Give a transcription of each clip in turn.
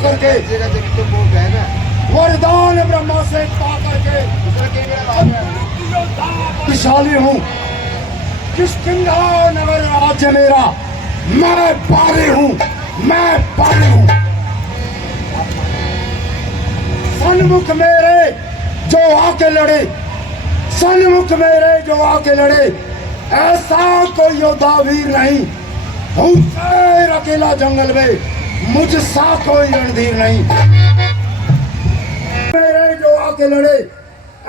करके, वरदान ब्रह्मा से पा करके विशाली हूँ। किष्किंधा नगर राज्य मेरा, मैं पारी हूँ, मैं पारी हूँ। सन्मुख मेरे जो आके लड़े, सन्मुख मेरे जो आके लड़े, ऐसा कोई योद्धा वीर नहीं। हूँ शेर अकेला जंगल में, मुझसा कोई रणधीर नहीं। मेरे जो आके लड़े,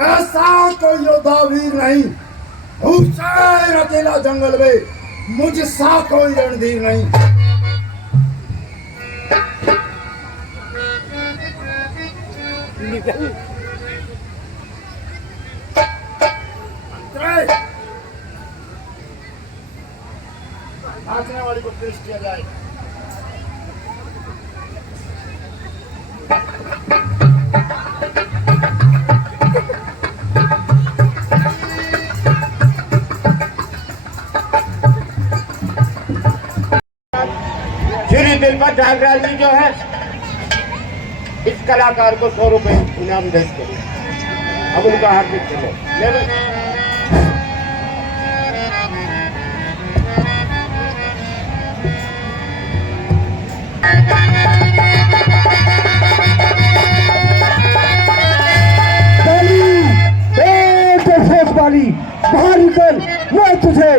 ऐसा कोई योद्धा वीर नहीं। हूँ शेर अकेला जंगल में, मुझसा कोई रणधीर नहीं। नाचने वाली को पेश किया जाए। श्री दिलपत ढालराज जी जो है, इस कलाकार को 100 रुपए इनाम देते हैं। अब उनका हार्दिक चलो ले लो। बाहर निकल, मैं तुझे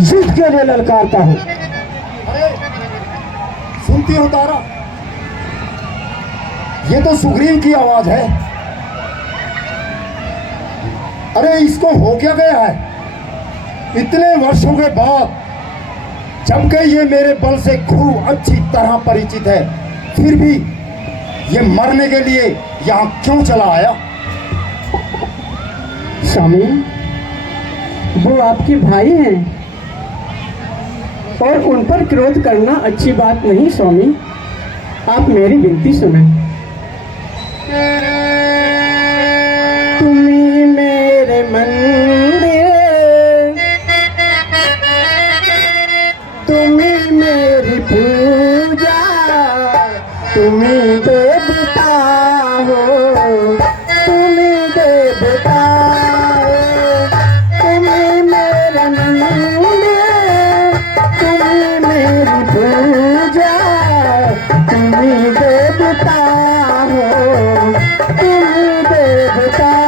जीत के लिए ललकारता हूँ। अरे सुनती हो तारा, ये तो सुग्रीव की आवाज है। अरे इसको हो क्या गया है? इतने वर्षों के बाद, जबकि ये मेरे बल से खूब अच्छी तरह परिचित है, फिर भी ये मरने के लिए यहाँ क्यों चला आया? स्वामी, वो आपके भाई हैं और उन पर क्रोध करना अच्छी बात नहीं। स्वामी, आप मेरी विनती सुने। तुम्ही मेरे मंदिर, तुम्ही मेरी पूजा, तुम्ही देवता हो, तुम्ही देवता हो। तुम्ही मेरे मंदिर, तुम्ही मेरी पूजा, तुम्ही देवता हो, तुम्ही देवता हो।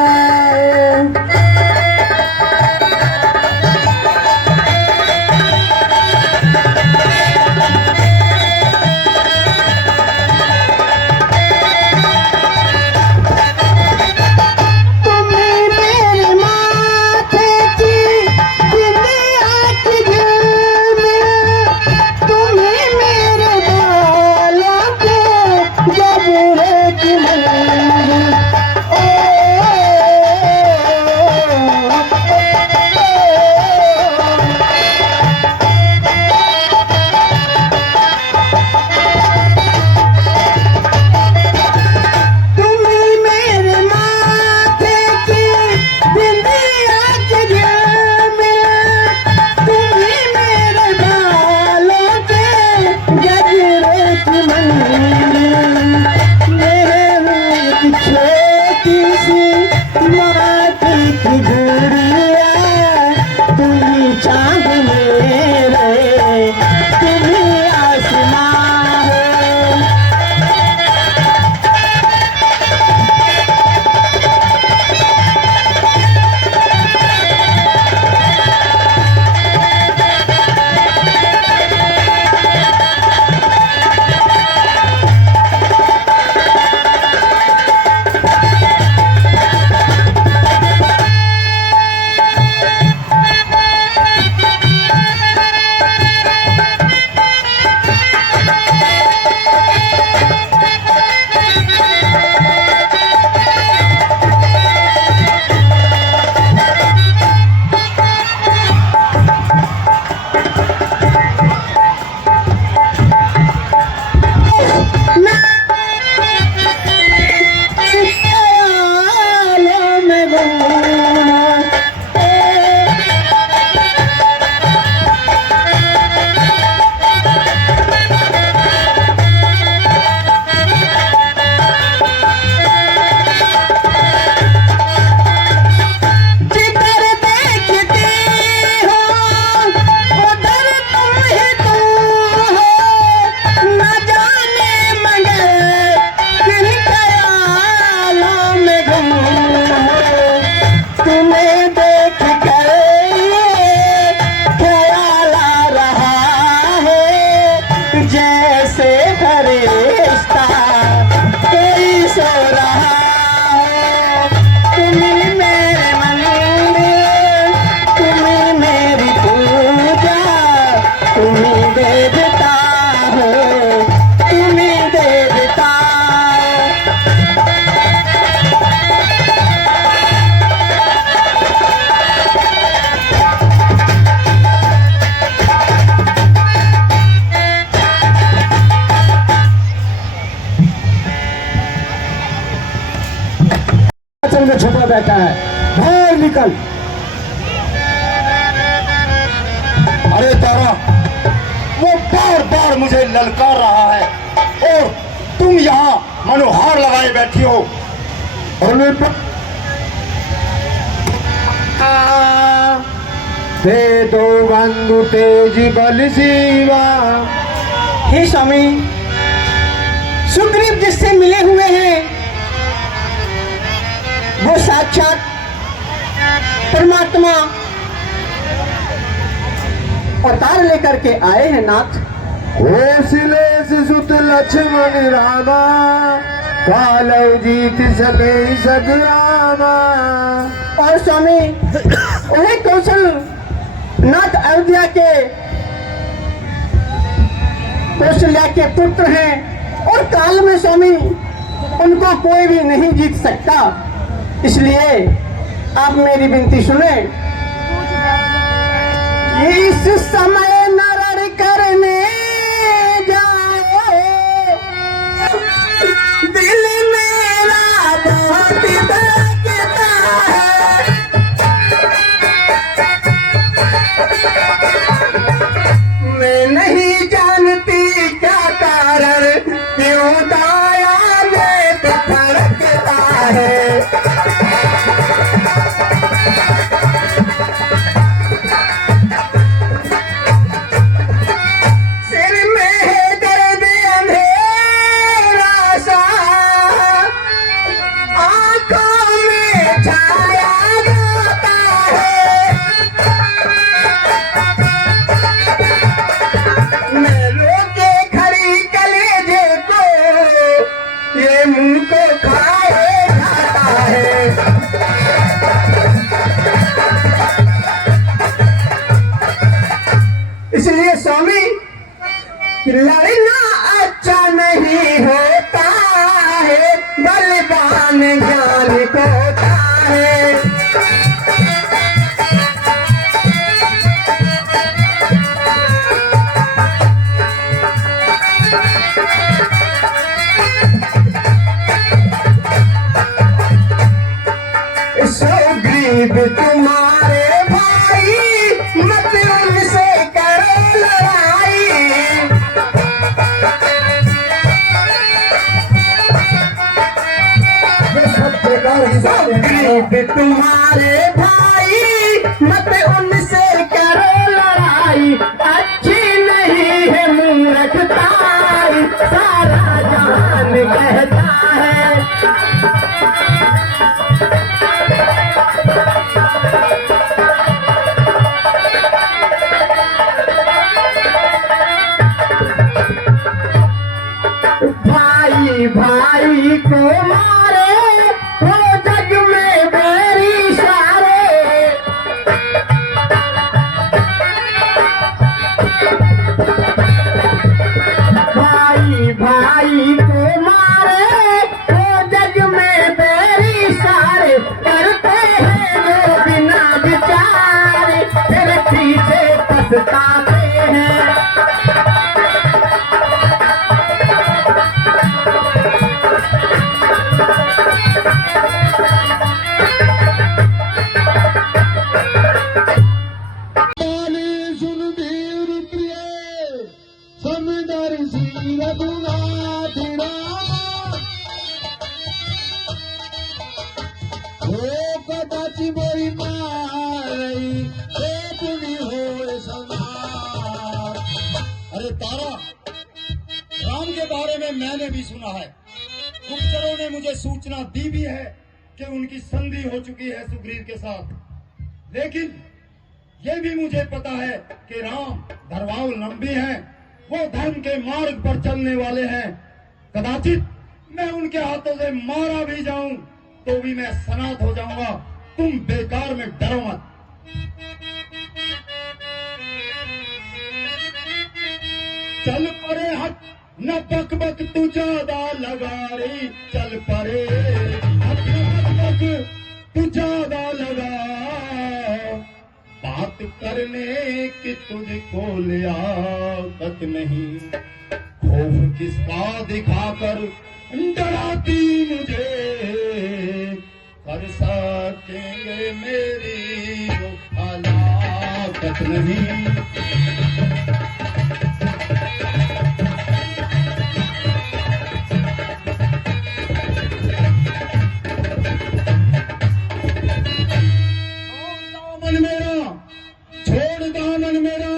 आंचल में छुपा बैठा है, बाहर निकल। अरे तारा, वो बार बार मुझे ललकार रहा है और तुम यहाँ मनोहार लगाए बैठी हो। दे दो बंधु तेज बल शिवा। हे स्वामी, सुग्रीव जिससे मिले हुए हैं वो साक्षात परमात्मा अवतार लेकर के आए हैं नाथ। कौशलेश सुत लक्ष्मण रामा, कालव जीत सके सदरामा। और स्वामी, वही कौशल नाथ अयोध्या के कौशल्या के पुत्र हैं और काल में स्वामी उनको कोई भी नहीं जीत सकता। इसलिए आप मेरी विनती सुने। इस समय नरण करने जाओ, दिल मेरा बहुत धड़कता है। मैं नहीं जानती क्या कारण, क्यों दाया में फड़कता है। इसलिए स्वामी, लड़ना अच्छा नहीं होता है, बलवान ज्ञान को होता है। सुग्रीव तुम्हारे भाई, मत उनसे करो लड़ाई। सुग्रीव तुम्हारे भाई, मत उनसे करो लड़ाई। अच्छी नहीं है मूर्खताई, सारा जहान कहता है। भाई भाई को मारे, वो जग में बैरी सारे। भाई भाई को मारे, वो जग में बैरी सारे। करते हैं वो बिना विचारे, फिर पीछे पछताते हैं। अरे तारा, राम के बारे में मैंने भी सुना है। गुप्तचरों ने मुझे सूचना दी भी है कि उनकी संधि हो चुकी है सुग्रीव के साथ। लेकिन यह भी मुझे पता है कि राम धर्मावलंबी हैं, वो धर्म के मार्ग पर चलने वाले हैं। कदाचित मैं उनके हाथों से मारा भी जाऊं तो भी मैं सनात हो जाऊंगा। तुम बेकार में डरो मत। चल परे हट, न बक बक तू ज्यादा लगा रही। चल परे हट, न बक बक तू ज्यादा लगा। बात करने की तुझको लियाकत नहीं, खौफ किसका दिखाकर डराती मुझे। कर सकेंगे मेरी वो हलाकत नहीं। छोड़ दामन मेरा,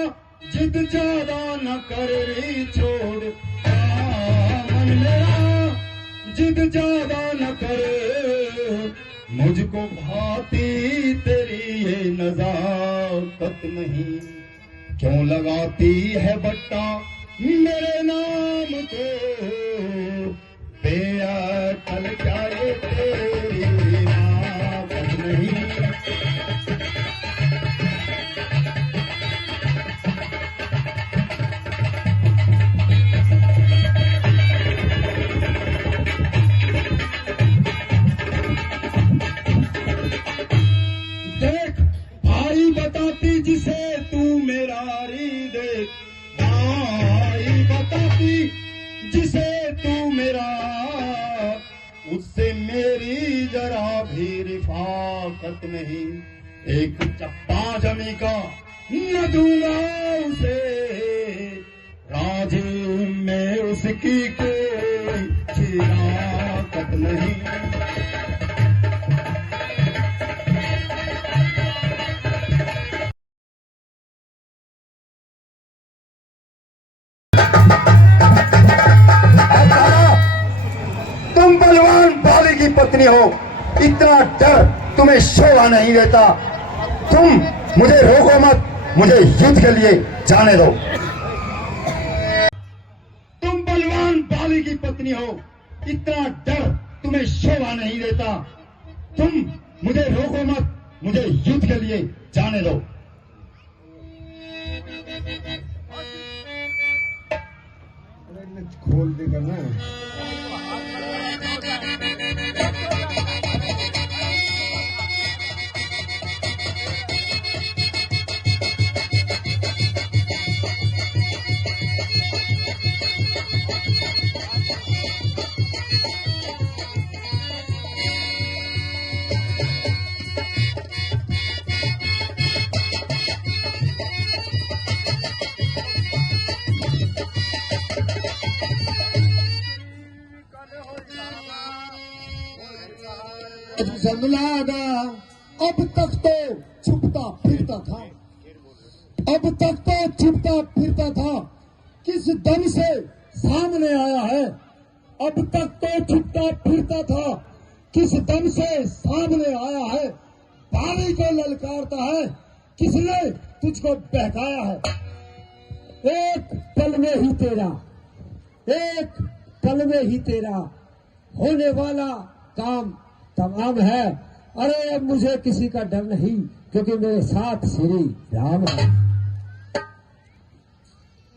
जिद ज्यादा न कर री, छोड़ दामन मेरा, जिद ज्यादा न कर। मुझको भाती तेरी ये नजाकत नहीं, क्यों लगाती है बट्टा मेरे नाम को, बेअकल क्या ये तेरी हिमाकत नहीं। जिसे तू मेरा री देख, भाई बताती जिसे तू मेरा, उससे मेरी जरा भी रिफाकत नहीं। एक चप्पा जमी का न दूंगा उसे, राज में उसकी कोई शिराकत नहीं। तुम बलवान बाली की पत्नी हो, इतना डर तुम्हें शोभा नहीं देता। तुम मुझे रोको मत, मुझे युद्ध के लिए जाने दो। तुम बलवान बाली की पत्नी हो, इतना डर तुम्हें शोभा नहीं देता। तुम मुझे रोको मत, मुझे युद्ध के लिए जाने दो। खोल देगा ना। जंगलागा अब तक तो छुपता फिरता था, अब तक तो छुपता फिरता था, किस दम से सामने आया है। अब तक तो छुपता फिरता था, किस दम से सामने आया है। बाली को ललकारता है, किसने तुझको बहकाया है। एक पल में ही तेरा, एक पल में ही तेरा होने वाला काम तमाम है। अरे अब मुझे किसी का डर नहीं, क्योंकि मेरे साथ श्री राम है।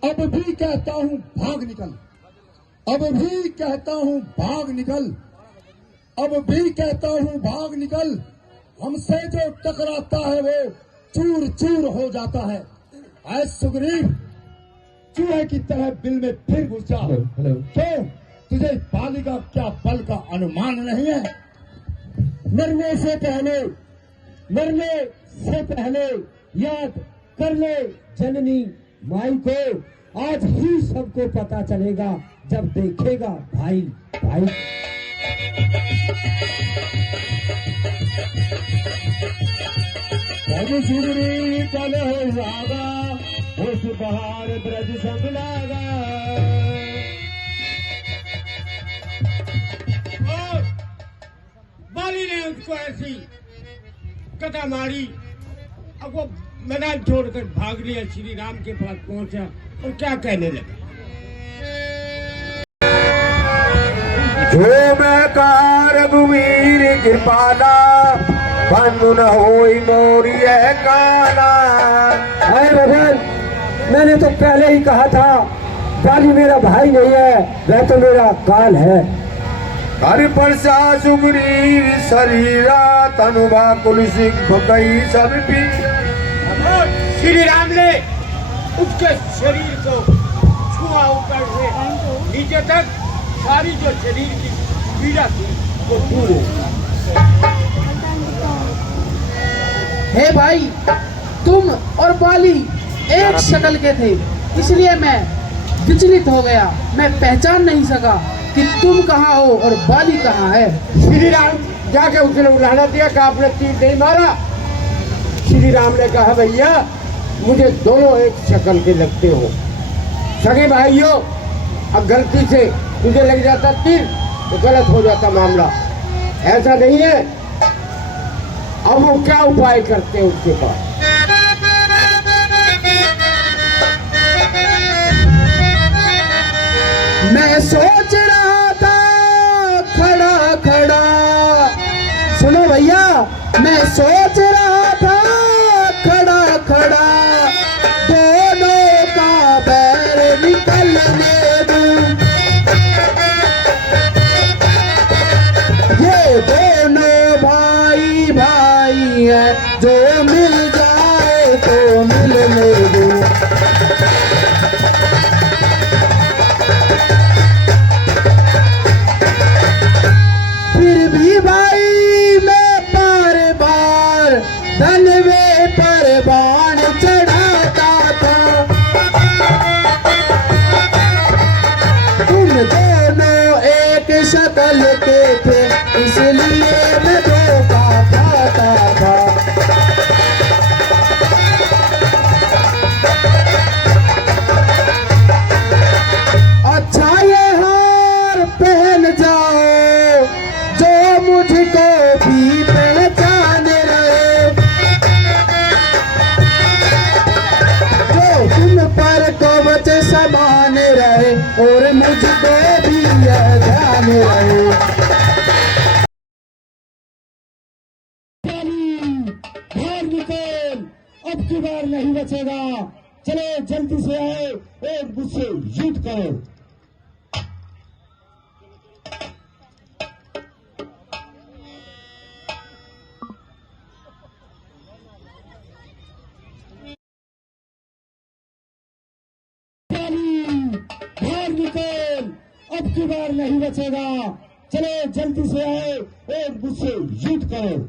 अब भी कहता हूं भाग निकल, अब भी कहता हूं भाग निकल, अब भी कहता हूं भाग निकल। हमसे जो टकराता है वो चूर चूर हो जाता है। ऐ सुग्रीव, चूहे की तरह बिल में फिर घुस जा। क्यों, तुझे बाली का क्या बल का अनुमान नहीं है। मरने से पहले, मरने से पहले याद कर ले जननी माई को। आज ही सबको पता चलेगा जब देखेगा भाई भाई। सुगरी कल होगा, उस बहार ब्रज सब लागा। बाली ने उसको ऐसी कथा मारी, अब वो मैदान छोड़कर भाग लिया, श्री राम के पास पहुंचा और क्या कहने लगा। जो मैं कहा रघुवीर कृपाला, बंधु न होई मोरी है काला। अरे भगवान, मैंने तो पहले ही कहा था बाली मेरा भाई नहीं है, वह तो मेरा काल है। हरि परसा सुग्रीव शरीरा, तनुभा कुल सिंह गई सब पी। श्री राम ने उसके शरीर को छुआ, ऊपर से नीचे तक सारी जो शरीर की पीड़ा थी वो दूर हो गई। हे भाई, तुम और बाली एक शक्ल के थे, इसलिए मैं विचलित हो गया। मैं पहचान नहीं सका कि तुम कहाँ हो और बाली कहाँ है। श्री राम जाके उसने उड़ाना दिया कि आपने तीर नहीं मारा। श्री राम ने कहा भैया मुझे दोनों एक शक्ल के लगते हो। सगे भाइयों, अब गलती से तुझे लग जाता तीर तो गलत हो जाता मामला, ऐसा नहीं है। अब वो क्या उपाय करते हैं उसके पास। मैं सोच रहा था खड़ा खड़ा, सुनो भैया, मैं सोच रहा था खड़ा खड़ा, दोनों का बैर निकलने दूं। ये दोनों भाई भाई है, जो मिल जाए तो मिलने दूं। फिर भी भाई मैं बार बार धनवे पर बाण चढ़ाता था। तुम दोनों एक शक्ल के थे, इसलिए मैं धोखा खाता था। अच्छा ये हार पहन जाओ जो मुझको भी पहचान रहे, जो तुम पर कवच समान रहे और मुझको भी यह ध्यान रहे। बाहर निकल, अब की बार नहीं बचेगा। चलो जल्दी से आए और मुझसे युद्ध करो। बाहर निकल, अब की बार नहीं बचेगा। चलो जल्दी से आए और मुझसे युद्ध करो।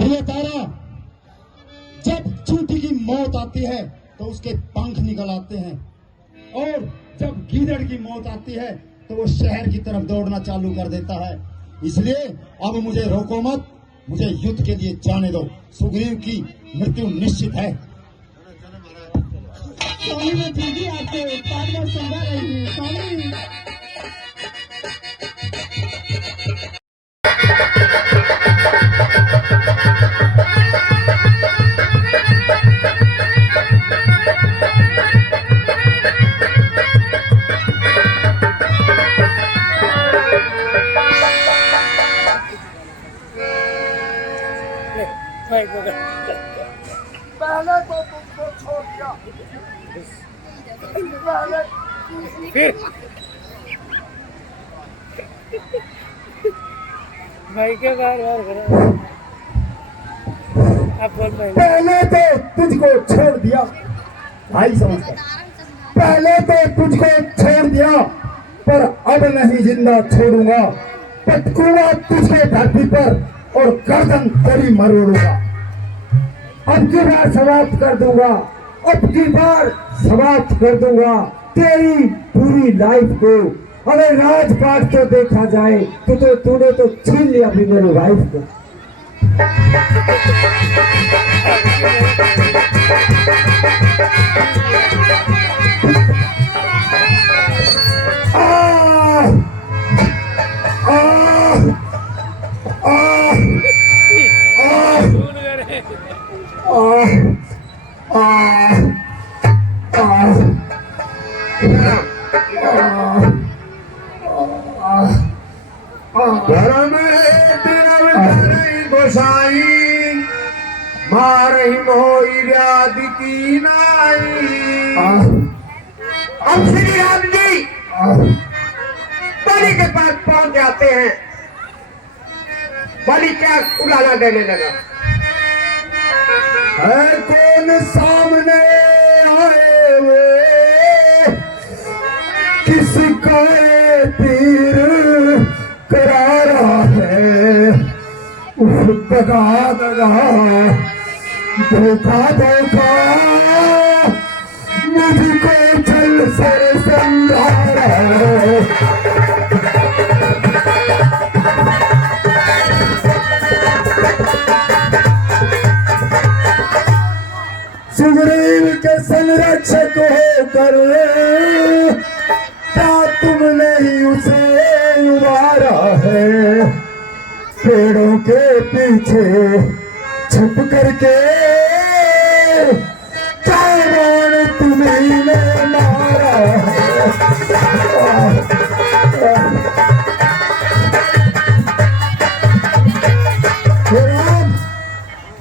ये तारा, जब चींटी की मौत आती है तो उसके पंख निकल आते हैं, और जब गीदड़ की मौत आती है तो वो शहर की तरफ दौड़ना चालू कर देता है। इसलिए अब मुझे रोको मत, मुझे युद्ध के लिए जाने दो। सुग्रीव की मृत्यु निश्चित है। स्वामी ने दीदी आपको बार बार समझा रही है। स्वामी पहले तो तुमको छोड़ दिया, पहले भाई के बार बार पहले तो तुझको छोड़ दिया भाई, समझकर पहले तो तुझको छोड़ दिया, पर अब नहीं जिंदा छोड़ूंगा। पटकूंगा तुझे धरती पर और गर्दन तेरी मरोड़ूंगा। अब की बार समाप्त कर दूंगा, अब की बार समाप्त कर दूंगा तेरी पूरी लाइफ को। अगर राजपाट तो देखा जाए तो तूने तो छीन लिया भी मेरी वाइफ को। गोसाई मारही मोई व्याधि की नाई। अब श्री राम जी बाली के पास पहुंच जाते हैं। बाली क्या उड़ाना देने लगा। है कौन सामने आए हुए, किसका ये तीर करा रहा है। उफ, दगा दगा, धोखा धोखा, मुझको छल से समझा रहा है। सुग्रीव के संरक्षक होकर क्या तुमने ही उसे उबारा है। पेड़ों के पीछे छुप करके क्या बाण तुम्हीं ने मारा है। राम,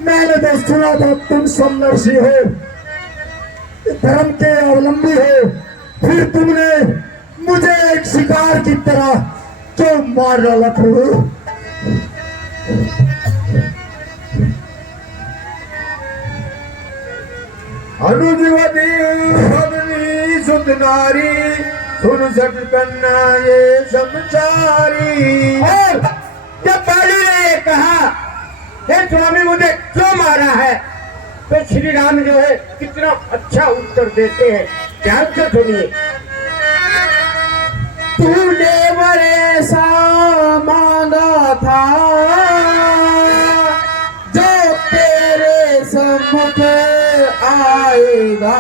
मैंने तो सुना था तुम समदर्शी हो, धर्म के अवलंबी हो, फिर तुमने मुझे एक शिकार की तरह क्यों मार डाला प्रभु। अनुजवती भगनी सुत नारी, सुन सक कन्ना ये समचारी। और जब बाली ने ये कहा, हे स्वामी मुझे क्यों मारा है, तो श्री राम जो है कितना अच्छा उत्तर देते हैं, ध्यान से सुनिए। तूने बड़े सा मांगा था, जो तेरे सम्मुख आएगा,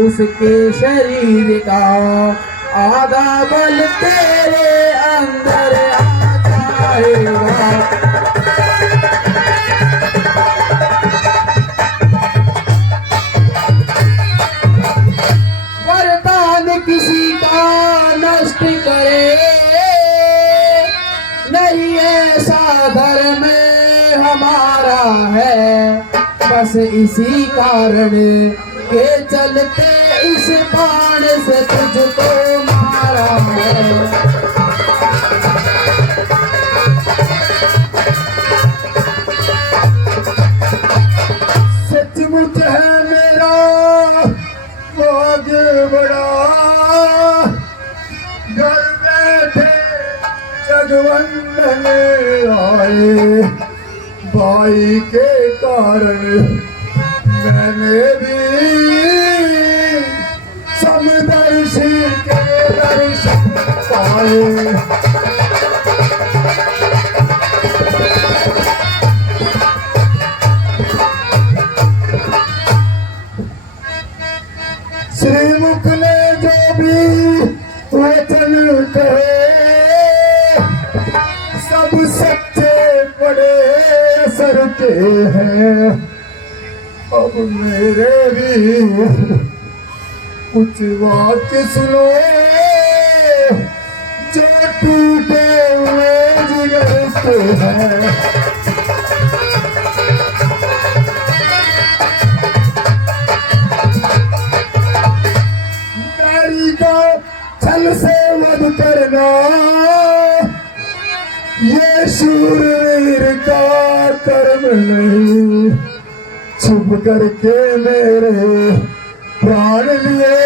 उसके शरीर का आधा बल तेरे अंदर आ जाएगा। किसी का नष्ट करे नहीं, ऐसा धर्म हमारा है। बस इसी कारण के चलते इस बाण से तुझको मारा है। सचमुच है मेरा भाग्य बड़ा, घर बैठे जगवंदन आए। भाई के कारण मैंने भी समदर्शी के दर्शन पाए। श्रीमुख ने जो भी वचन कहे, सब सच्चे बड़े असर के हैं। अब मेरे भी कुछ वाक्य सुनो, जो टूटे हुए जिगर के हैं। छल से वध करना ये शूरवीर का कर्म नहीं। छुप करके मेरे प्राण लिए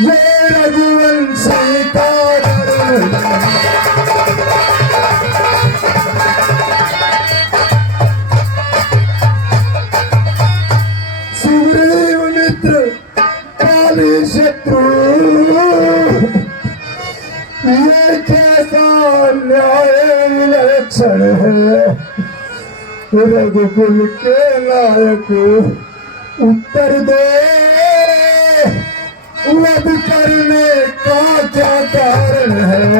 ये रघुवंशी का धर्म नहीं। सुग्रीव मित्र काली शत्रु, ये कैसा न्याय विलक्षण है। रघुकुल के नायक उत्तर दे, वध करने का क्या कारण है।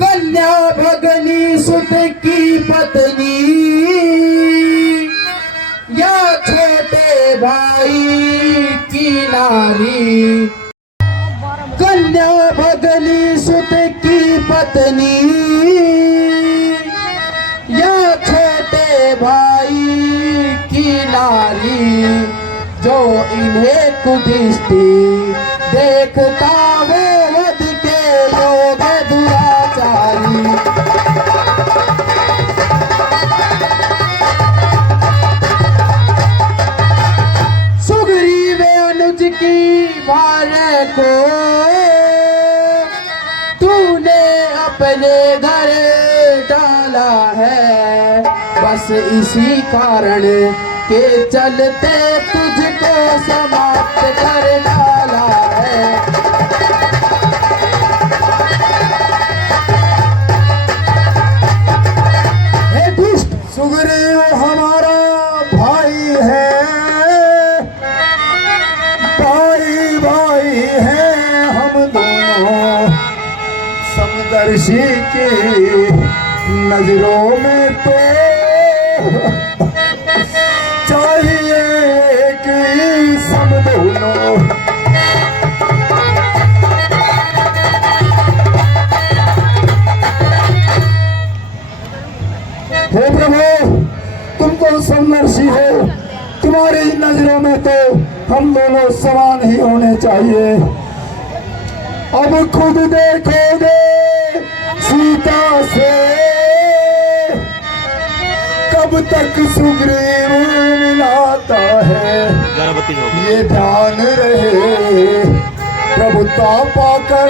कन्या भगनी सुत की पत्नी, या छोटे भाई की नारी। कन्या भगनी सुत की पत्नी, या छोटे भाई नारी जो इन्हें कुदिश्ती देखता वो वध के लोग दुराचारी। सुग्रीव अनुज की भार्य को तूने अपने घर डाला है, बस इसी कारण के चलते तुझको समाप्त कर डाला है। हे दुष्ट सुग्रीव हमारा भाई है, भाई भाई है हम दोनों। समदर्शी की नजरों में तो चाहिए एक ही सम दोनों। हे प्रभु, तुम तो समदर्शी हो, तुम्हारी नजरों में तो हम दोनों समान ही होने चाहिए। अब खुद देखोगे सीता से कब तक सुग्रीव मिलाता है, ये ध्यान रहे। प्रभुता पाकर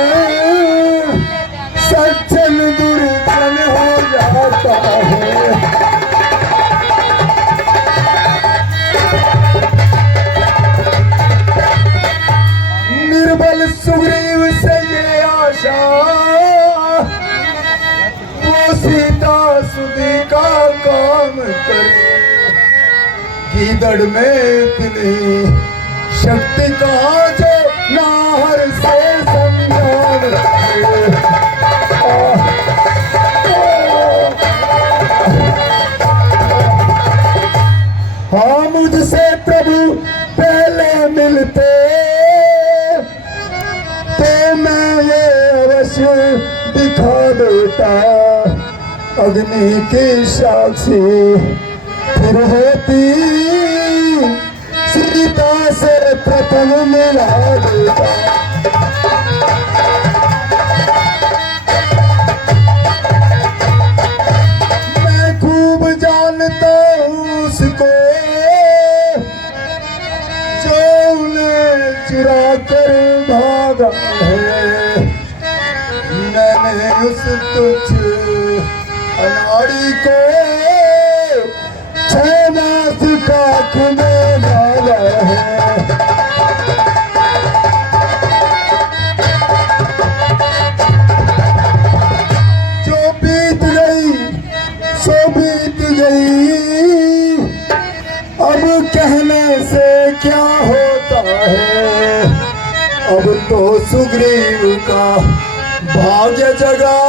सज्जन दुर्जन हो जाता है। निर्बल सुग्रीव से ये आशा, वो सीता सुधी का काम करे। गीदड़ में इतनी शक्ति कहाँ जो नाहर से संयोग करे। हाँ, मुझसे प्रभु पहले मिलते तो मैं ये अवश्य दिखा देता। अग्नि की साक्षी फिर होती, सीता से प्रथम मिला देता। मैं खूब जानता हूँ उसको जो उन्हें चुरा कर भागा है। मैंने उस तुझ अनाड़ी को 6 मास काख में डाला है। जो बीत गई सो बीत गई, अब कहने से क्या होता है। अब तो सुग्रीव का भाग्य जगा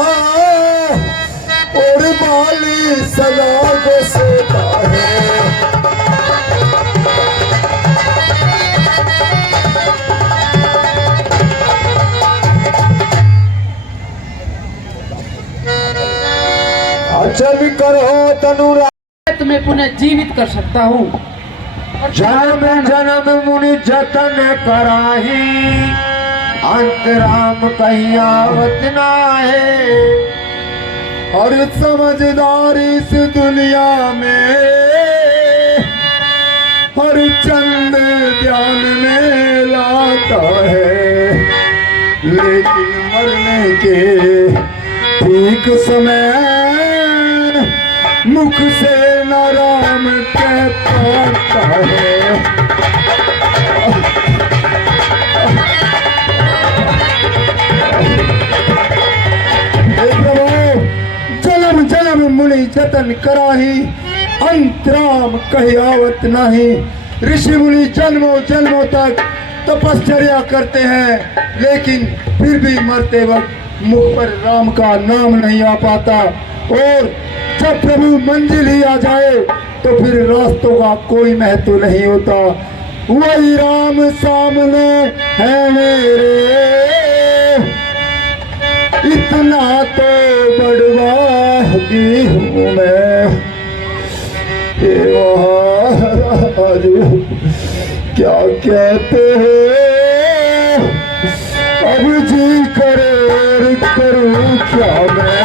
और बाली सदा को सोता है। अचल करो तनुरा मैं पुनः जीवित कर सकता हूँ। जन्म जन्म मुनि जतन कराही, अंतराम कहीं आवत ना है। और समझदारी इस दुनिया में हर चंद ध्यान में लाता है। लेकिन मरने के ठीक समय मुख से न राम कह पाता है। जन्म जन्म मुनि जतन कराही, अंतराम कही आवत नहीं। ऋषि मुनि जन्मों जन्मों तक तपश्चर्या करते हैं, लेकिन फिर भी मरते वक्त मुख पर राम का नाम नहीं आ पाता। और जब प्रभु मंजिल ही आ जाए तो फिर रास्तों का कोई महत्व नहीं होता। वही राम सामने है मेरे, इतना तो बड़वादी हूँ मैं। महाराज क्या कहते हो? अब जी करे और करूं क्या मैं?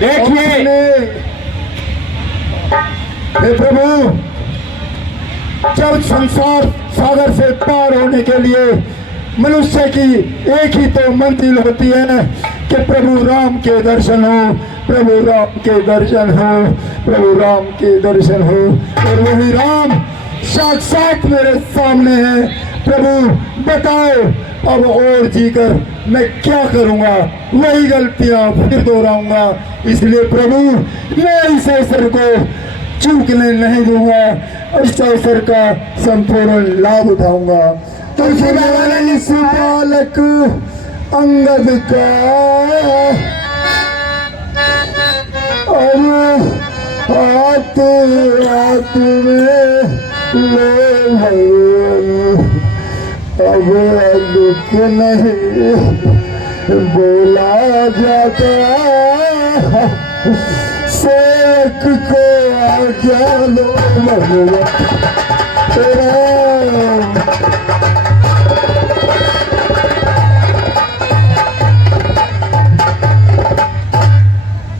देखिए हे प्रभु, जब संसार सागर से पार होने के लिए मनुष्य की एक ही तो मंजिल होती है कि प्रभु राम के दर्शन हो, प्रभु राम के दर्शन हो, प्रभु राम के दर्शन हो। और वही राम साक्षात मेरे सामने है। प्रभु बताओ अब और जीकर मैं क्या करूंगा? वही गलतियां फिर दोहराऊंगा। इसलिए प्रभु मैं इस अवसर को चूकने नहीं दूंगा, इस अवसर का संपूर्ण लाभ उठाऊंगा। तुझे मैं इस बालक अंगद का अब हाथ हाथ में ले भगवान, अब दुख नहीं बोला जाता, सेवक को आज्ञा लो भगवान।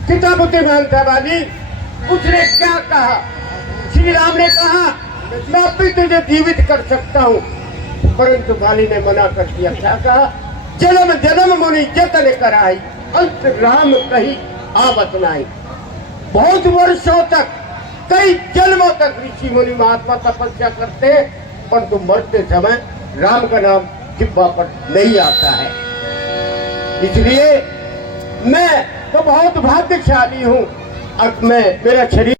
कितना बुद्धिमान था बाली। उसने क्या कहा? श्री राम ने कहा मैं भी तुझे जीवित कर सकता हूँ, परंतु बाली ने मना कर दिया। क्या कहा? जन्म जन्म मुनि जतन कराई, अंत राम कही आवत नाई। बहुत वर्षों तक, कई जन्मों तक ऋषि मुनि महात्मा तपस्या करते हैं, परंतु मरते समय राम का नाम जिह्वा पर नहीं आता है। इसलिए मैं तो बहुत भाग्यशाली हूँ। अब मैं मेरा शरीर